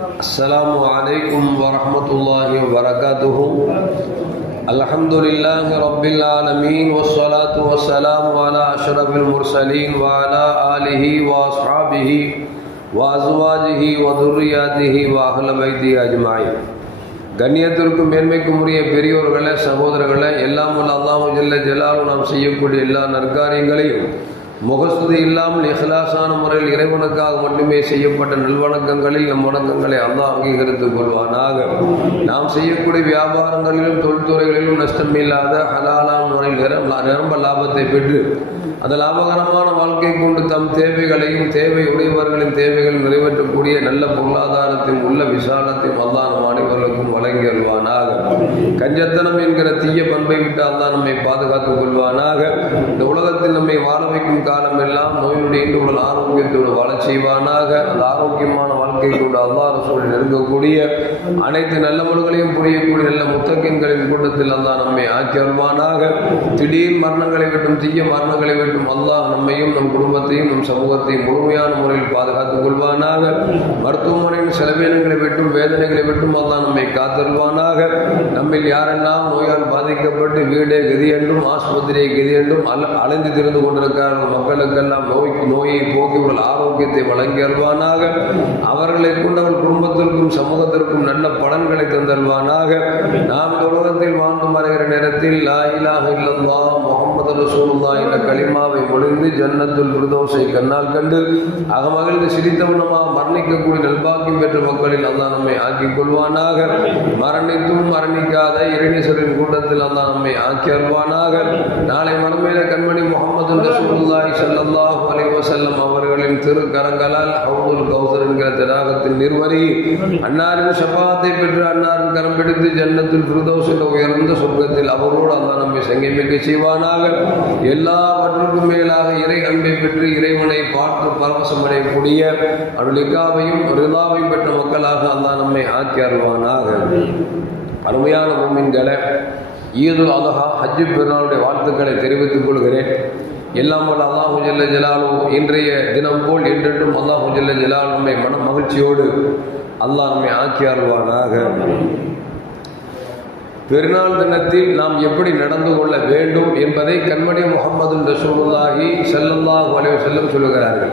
السلام عليكم ورحمة الله وبركاته. الحمد لله رب العالمين والصلاة والسلام على أشرف المرسلين وعلى آله وأصحابه وأزواجه وذرياته وأهل بيته أجمعين. கண்ணியத்திற்கும் மேன்மைக்கும் உரிய பெரியோர்களே, சகோதரர்களே, எல்லாம் உள்ள அல்லாஹ் ஜல்ல ஜலாலுஹு நாம் செய்யக்கூடிய எல்லா நற்காரியங்களையும் முகஸ்துதி இல்லாமல் இஹ்லாஸான முறையில் இறைவனுக்காக மட்டுமே செய்யப்பட்ட நல்வணக்கங்களில் நம் வணக்கங்களை அல்லாஹ் அங்கீகரித்துக் கொள்வானாக. நாம் செய்யக்கூடிய வியாபாரங்களிலும் தொழில்துறைகளிலும் நஷ்டமில்லாத ஹலாலான முறையில் நிரம்ப லாபத்தை பெற்று அந்த லாபகரமான வாழ்க்கை கொண்டு தம் தேவைகளையும் தேவை உடையவர்களின் தேவைகளை நிறைவேற்றக்கூடிய நல்ல பொருளாதாரத்தின் உள்ள விசாலத்தையும் அல்லாஹ் நம் அனைவர்களுக்கும் வழங்கி வருவானாக. கஞ்சத்தனம் என்கிற தீய பண்பை விட்டு அல்லாஹ் நம்மை பாதுகாத்துக் கொள்வானாக. இந்த உலகத்தில் நம்மை வாழ வைக்கும் காலம் எல்லாம் நோயுடைய உடல் ஆரோக்கியத்தோடு வாழ செய்வானாக. அந்த ஆரோக்கியமான வாழ்க்கை கொண்டு அல்லாஹ் ரசூல் நெருங்கக்கூடிய அனைத்து நல்ல முறைகளையும் புரியக்கூடிய நல்ல முத்தகின்களின் கூட்டத்தில் அல்லாஹ் நம்மை ஆக்கி வருவானாக. திடீர் மரணங்களை விட்டும் தீய மரணங்களை விட்டும் அல்லாஹ் நம்மையும் நம் குடும்பத்தையும் நம் சமூகத்தையும் முழுமையான முறையில் பாதுகாத்துக் கொள்வானாக. மருத்துவமனையின் செலவினங்களை விட்டும் வேதனைகளை விட்டும் அல்லாஹ் நம்மை காத்தருள்வானாக. நம்மில் யாரெல்லாம் நோயால் பாதிக்கப்பட்டு வீடே கதி என்றும் ஆஸ்பத்திரியை கதி என்றும் அலைந்து திரிந்து கொண்டிருக்கிறார்கள் மக்களுக்கெல்லாம் நோயை போக்கி உள்ள ஆரோக்கியத்தை வழங்கி அருள்வானாக. அவர்களை கொண்டவர் குடும்பத்திற்கும் சமூகத்திற்கும் நல்ல பலன்களை தந்தருள்வானாக. நாம் இந்த உலகத்தில் வாழ்ந்து மறைகிற நேரத்தில் லா இலாஹ இல்லல்லாஹ் முஹம்மது ரசூலுல்லாஹ் என்ற கலிமாவை மொழிந்து ஜன்னத்துல் ஃபிர்தௌஸை கண்ணால் கண்டு அகமகிழ்ந்து சிரித்தவனமாக மரணிக்கக்கூடிய நல்பாக்கியம் பெற்ற மக்களில் அல்லாஹ் நம்மை ஆக்கிக் கொள்வானாக. மரணித்தும் மரணிக்காத இறைநேசரின் கூட்டத்தில் அல்லாஹ் நம்மை ஆக்கி அருள்வானாக. நாளை மறுமையில கண்மணி முஹம்மது ரசூலுல்லாஹி ஸல்லல்லாஹு அலைஹி வஸல்லம் அவர்களின் திருக்கரங்களால் ஹவுதுல் கௌசர் என்கிற தடாகத்தின் நிர்வரி அன்னாரின் ஷஃபாஅத்தை பெற்று அன்னாரின் கரம் பிடித்து ஜன்னத்துல் ஃபிர்தௌஸ் என்ற உயர்ந்த சொர்க்கத்தில் அவரோடு அல்லாஹ் நம்மை சங்கமிக்க செய்வானாக. எல்லாவற்றுக்கும் மேலாக இறை அன்பை பெற்று இறைவனை பார்த்து பரவசமடையக்கூடிய அருளிக்காவையும் ரிதாவையும் பெற்ற மக்களாக அல்லாஹ் நம்மை ஆக்கி அருள்வானாக. அருமையான முஃமின்களே, ஈதுல் அத்ஹா ஹஜ் பெருநாளுடைய வாழ்த்துக்களை தெரிவித்துக் கொள்கிறேன். எல்லாம் வல்ல அல்லாஹ் ஜல்ல ஜலாலுஹு இன்றைய தினம் போல் என்றென்றும் அல்லாஹ் ஜல்ல ஜலாலுஹு நம்மை மன மகிழ்ச்சியோடு அல்லாஹ் நம்மை ஆக்கி அருள்வானாக. பெருநாள் தினத்தில் நாம் எப்படி நடந்து கொள்ள வேண்டும் என்பதை கண்மணி முஹம்மது ரசூலுல்லாஹி ஸல்லல்லாஹு அலைஹி வஸல்லம் சொல்லுகிறார்கள்.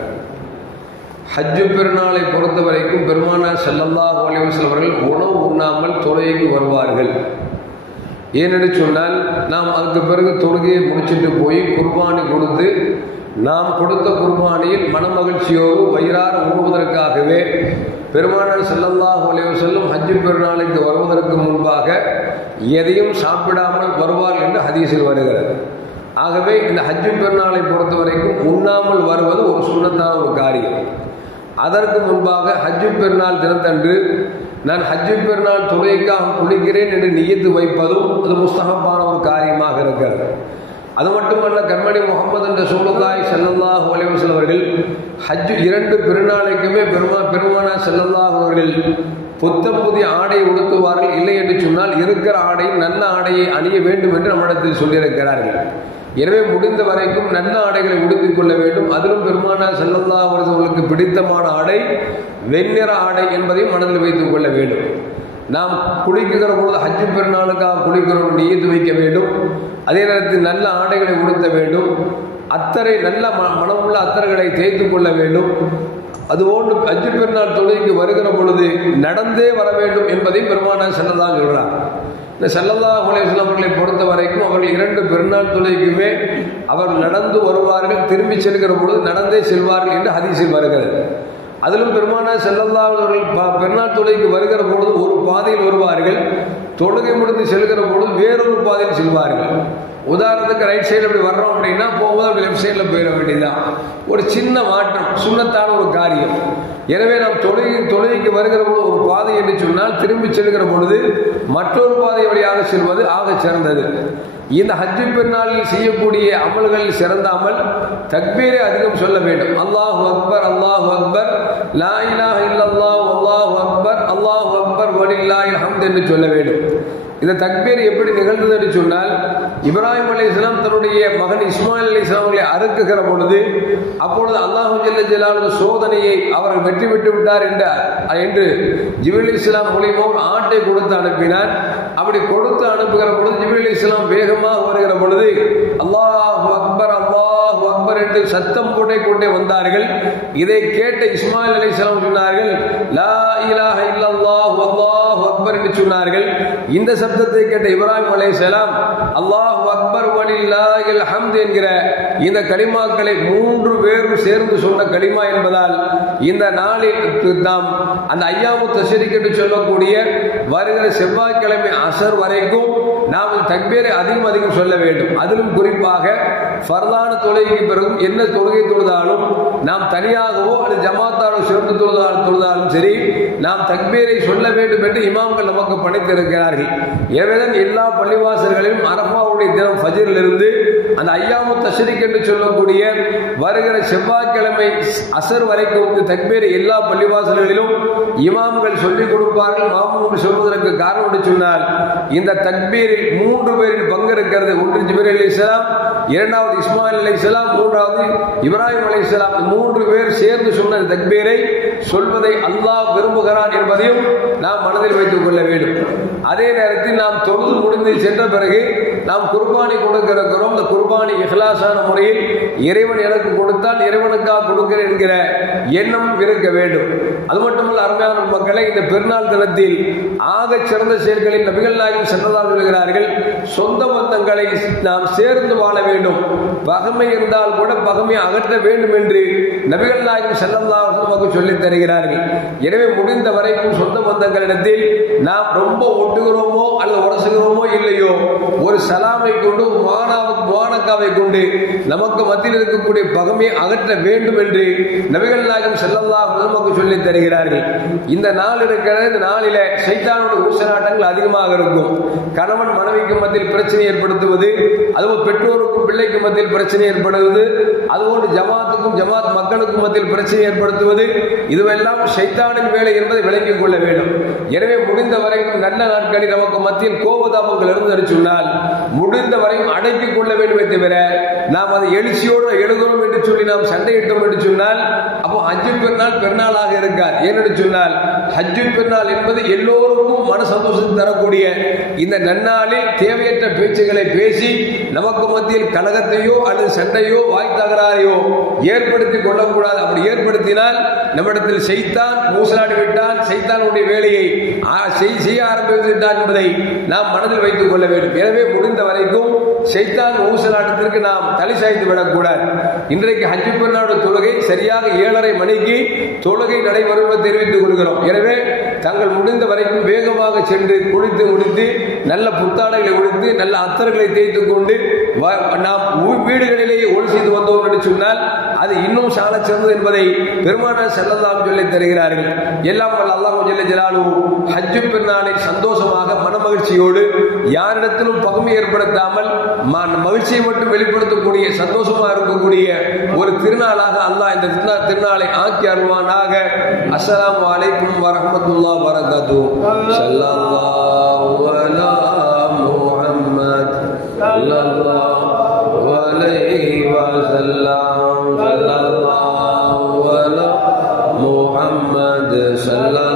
ஹஜ் பெருநாளை பொறுத்த வரைக்கும் பெருமானார் ஸல்லல்லாஹு அலைஹி வஸல்லம் அவர்கள் உணவு உண்ணாமல் தொழுகைக்கு வருவார்கள். ஏனென்று சொன்னால், நாம் அதுக்கு பிறகு தொழுகையை முடிச்சுட்டு போய் குர்பானி கொடுத்து நாம் கொடுத்த குர்பானியில் மனமகிழ்ச்சியோடு வயிறார உண்ணுவதற்காகவே பெருமானார் ஸல்லல்லாஹு அலைஹி வஸல்லம் ஹஜ் பெருநாளுக்கு வருவதற்கு முன்பாக எதையும் சாப்பிடாமல் வருவார் என்று ஹதீஸில் வருகிறது. ஆகவே இந்த ஹஜ் பெருநாளை பொறுத்த வரைக்கும் உண்ணாமல் வருவது ஒரு சுன்னத்தான ஒரு காரியம். அதற்கு முன்பாக ஹஜ் பெருநாள் தினத்தன்று நான் ஹஜ் பெருநாள் தொழுகைக்காக குளிக்கிறேன் என்று நியத்து வைப்பதும் அது முஸ்தஹப்பான ஒரு காரியமாக இருக்கிறது. அது மட்டுமல்ல, கண்மணி முஹம்மது ரசூலுல்லாஹி ஸல்லல்லாஹு அலைஹி வஸல்லம் அவர்கள் ஹஜ் 2 பெருநாளைக்குமே பெருமானார் ஸல்லல்லாஹு அவர்கள் புத்தம் புதிய ஆடை உடுத்துவார்கள். இல்லை என்று சொன்னால் இருக்கிற ஆடையும் நல்ல ஆடையை அணிய வேண்டும் என்று நம்மிடத்தில் சொல்லியிருக்கிறார்கள். எனவே முடிந்த வரைக்கும் நல்ல ஆடைகளை உடுத்திக் கொள்ள வேண்டும். அதிலும் பெருமானார் ஸல்லல்லாஹு அலைஹி வஸல்லம் பிடித்தமான ஆடை வெண்ணிற ஆடை என்பதையும் மனதில் வைத்துக் கொள்ள வேண்டும். நாம் குளிக்கிற பொழுது ஹஜ் பெருநாளுக்காக குளிக்கிறோம் நியத்து வைக்க வேண்டும். அதே நேரத்தில் நல்ல ஆடைகளை உடுத்த வேண்டும். அத்தரை நல்ல மனமுள்ள அத்தர்களை தேய்த்து கொள்ள வேண்டும். அதுபோன்று ஹஜ் பெருநாள் தொழுகைக்கு வருகிற பொழுது நடந்தே வர வேண்டும் என்பதையும் பெருமானார் ஸல்லல்லாஹு சொல்றார். இந்த ஸல்லல்லாஹு அலைஹி வஸல்லம் அவர்களை பொறுத்த வரைக்கும் அவர்கள் 2 பெருநாள் தொழுகைக்குமே அவர் நடந்து வருவார்கள். திரும்பி செல்கிற பொழுது நடந்தே செல்வார்கள் என்று ஹதீஸில் வருகிறது. அதிலும் பெருமானார் ஸல்லல்லாஹு அலைஹி வஸல்லம் பெருநாள் தொழுகைக்கு வருகிற பொழுது ஒரு பாதையில் வருவார்கள். தொழுகை முடிந்து செல்கிற பொழுது வேறொரு பாதையில் செல்வார்கள். உதாரணத்துக்கு ரைட் சைடில் அப்படி வர்றோம் அப்படின்னா போகும்போது அப்படி லெஃப்ட் சைடில் போயிட வேண்டியதுதான். ஒரு சின்ன மாற்றம், சுன்னத்தான ஒரு காரியம். எனவே நாம் தொழுகைக்கு வருகிற பொழுது ஒரு பாதை என்று சொன்னால் திரும்பி செல்கிற பொழுது மற்றொரு பாதை வழியாக செல்வது ஆக சிறந்தது. இந்த ஹஜ் பெருநாளில் செய்யக்கூடிய அமல்களில் சிறந்த அமல் தக்பீரை அதிகம் சொல்ல வேண்டும். அல்லாஹு அக்பர் அல்லாஹு அக்பர் லா இலாஹ இல்லல்லாஹ் அல்லாஹு அக்பர் அல்லாஹு அக்பர் வலில்லாஹில் ஹம்த் என்று சொல்ல வேண்டும். இந்த தக்பீர் எப்படி நிகழ்ந்தது என்று சொன்னால், இப்ராஹிம் அலைஹிஸ்ஸலாம் தன்னுடைய மகன் இஸ்மாயில் அலைஹிஸ்ஸலாம் அவர்களை அறுக்குகிற பொழுது அப்பொழுது அல்லாஹ் ஜல்ல ஜலாலுஹு சோதனையை அவர் வெற்றி பெற்று விட்டார் என்று ஜிப்ரீல் அலைஹிஸ்ஸலாம் மூலமா ஒரு ஆட்டை கொடுத்து அனுப்பினார். அப்படி கொடுத்து அனுப்புகிற பொழுது ஜிப்ரீல் அலைஹிஸ்ஸலாம் வேகமாக வருகிற பொழுது அல்லாஹு அக்பர் அல்லாஹு அக்பர் என்று சத்தம் போட்டே வந்தார்கள். இதை கேட்ட இஸ்மாயில் அலைஹிஸ்ஸலாம் சொன்னார்கள், லா இலாஹ இல்லல்லாஹு அல்லாஹு அக்பர் என்று சொன்னார்கள். இந்த சப்தத்தை கேட்ட இப்ராஹிம் அலைஹிஸ்ஸலாம் அல்லாஹு அக்பர் வலில்லாஹில் ஹம்து என்கிற இந்த கலிமாக்களை 3 பேரும் சேர்ந்து சொன்ன கலிமா என்பதால் இந்த நாளில் நாம் அந்த ஐயாமு தஷ்ரீக் என்று சொல்லக்கூடிய வருகிற செவ்வாய்க்கிழமை அசர் வரைக்கும் நாம் தக்பீரை அதிகம் சொல்ல வேண்டும். அதிலும் குறிப்பாக ஃபர்தான தொழுகைக்கு பிறகும் என்ன தொழுகை தொழுதாலும் நாம் தனியாகவோ அல்லது ஜமாத்தாலோ சேர்ந்து தொழுதாலும் சரி நாம் தக்பீரை சொல்ல வேண்டும் என்று இமாம்கள் நமக்கு பணித்திருக்கிறார்கள். ஏவேதான் எல்லா பள்ளிவாசல்களிலும் அரஃபாவுடைய தினம் ஃபஜ்ரிலிருந்து அந்த ஐயாமு தஷ்ரீக் என்று சொல்லக்கூடிய வருகிற செவ்வாய்க்கிழமை அசர் வரைக்கும் தக்பீரை எல்லா பள்ளிவாசல்களிலும் இமாம்கள் சொல்லிக் கொடுப்பார்கள். மாமூம்கள் சொல்வதற்கு காரணம் என்று சொன்னால் இந்த தக்பீரில் 3 பேரின் பங்கு இருக்கிறது. ஒன்று ஜிப்ரீல் அலைஹிஸ்ஸலாம், இரண்டாவது இஸ்மாயில் அலைஹிஸ்ஸலாம், மூன்றாவது இப்ராஹிம் அலைஹிஸ்ஸலாம். 3 பேர் சேர்ந்து சொன்ன தக்பீரை சொல்வதை அல்லாஹ் விரும்புகிறான் என்பதையும் நாம் மனதில் வைத்துக் கொள்ள வேண்டும். அதே நேரத்தில் நாம் தொழுது முடிந்து சென்ற பிறகு நாம் குர்பானி கொடுக்க இருக்கிறோம். இந்த குர்பானி இஹ்லாஸான முறையில் இறைவன் எனக்கு கொடுத்தால் இறைவனுக்காக கொடுக்கிறேன் என்கிற எண்ணம் இருக்க வேண்டும். அது மட்டுமல்ல அருமையான மக்களை, இந்த பெருநாள் தினத்தில் ஆக சிறந்த செயல்களில் நபிகள் நாயகம் ஸல்லல்லாஹு அலைஹி சொல்கிறார்கள், சொந்த பந்தங்களை நாம் சேர்ந்து வாழ வேண்டும். பகைமை இருந்தால் கூட பகைமையை அகற்ற வேண்டும் என்று நபிகள் நாயகம் ஸல்லல்லாஹு அலைஹி வஸல்லம் சொல்லித் தருகிறார்கள். எனவே முடிந்த வரைக்கும் சொந்த பந்தங்களிடத்தில் நாம் ரொம்ப ஒட்டுகிறோமோ அல்லது உரசுகிறோமோ இல்லையோ ஒரு சலாமை கொண்டு முவானக்காவை கொண்டு நமக்கு மத்தியில் இருக்கக்கூடிய பகைமையை அகற்ற வேண்டும் என்று நபிகள் நாயகம் ஸல்லல்லாஹு அலைஹி வஸல்லம் சொல்லித் தருகிறார்கள். இந்த நாள் இருக்கிற இந்த நாளில சைத்தானோட ஊசலாட்டங்கள் அதிகமாக இருக்கும். கணவன் மனைவிக்கு மத்தியில் பிரச்சனை ஏற்படுத்துவது, அதுவும் பெற்றோருக்கும் பிள்ளைக்கு மத்தியில் பிரச்சனை ஏற்படுவது, அதுபோன்று ஜமாத்துக்கும் ஜமாத் மக்களுக்கும் மத்தியில் பிரச்சனை ஏற்படுத்துவது, இதுவெல்லாம் சைத்தானின் வேலை என்பதை விளங்கிக் கொள்ள வேண்டும். எனவே முடிந்த வரைக்கும் நல்ல நாட்களில் நமக்கு மத்தியில் கோபதாபங்கள் இருந்து சொன்னால் முடிந்த வரைக்கும் அடக்கிக் கொள்ள வேண்டும். தவிர நாம் அதை எழுச்சியோடு எழுதுவோம் என்று சொல்லி நாம் சண்டையிட்டோம் என்று சொன்னால் அப்போ ஹஜ்ஜு பெருநாளாக இருக்கார். ஏனென்று சொன்னால் ஹஜ்ஜு பெருநாள் என்பது எல்லோருக்கும் மன சந்தோஷத்தை தரக்கூடிய இந்த நன்னாளில் தேவையற்ற பேச்சுகளை பேசி நமக்கு மத்தியில் கலகத்தையோ அல்லது சண்டையோ வாய் தகராறையோ ஏற்படுத்திக் கொள்ளக்கூடாது. அப்படி ஏற்படுத்தினால் நம்மிடத்தில் சைத்தான் ஊசலாடி விட்டான், சைத்தானுடைய வேலையை செய்ய ஆரம்பித்து விட்டான் என்பதை நாம் மனதில் வைத்துக் கொள்ள வேண்டும். எனவே முடிந்த வரைக்கும் சைத்தான் ஊசலாட்டத்திற்கு நாம் தலை சாய்த்து விடக்கூடாது. இன்றைக்கு ஹஜ்ஜு பெருநாள் தொழுகை சரியாக 7:30 மணிக்கு தொழுகை நடைபெறும் தெரிவித்துக் கொள்கிறோம். எனவே தாங்கள் முடிந்த வரைக்கும் வேகமாக சென்று குளித்து முடித்து நல்ல புத்தாடைகளை உடுத்து நல்ல அத்தர்களை தேய்த்துக் கொண்டு நாம் வீடுகளிலேயே ஒளி செய்து வந்தோம் என்று சொன்னால் அது இன்னும் சால சிறந்தது என்பதை பெருமானார் ஸல்லல்லாஹு அலைஹி சொல்லி தருகிறார்கள். எல்லாம் வல்ல அல்லாஹ் ஜல்ல ஜலாலுஹு ஹஜ்ஜு பெருநாளை சந்தோஷமாக மனமகிழ்ச்சியோடு யாரிடத்திலும் பகைமை ஏற்படுத்தாமல் மகிழ்ச்சியை மட்டும் வெளிப்படுத்தக்கூடிய சந்தோஷமாக இருக்கக்கூடிய ஒரு திருநாளாக அல்லாஹ் இந்த திருநாளை ஆக்கி அருள்வானாக. அஸ்ஸலாமு அலைக்கும் வரஹ்மத்துல்லாஹி வபரகாத்துஹு. ஸல்லல்லாஹு அலா முஹம்மத் ஸல்லல்லாஹு அலைஹி வஸல்லம். ஸல்லல்லாஹு அலா முஹம்மத் ஸல்லல்லாஹு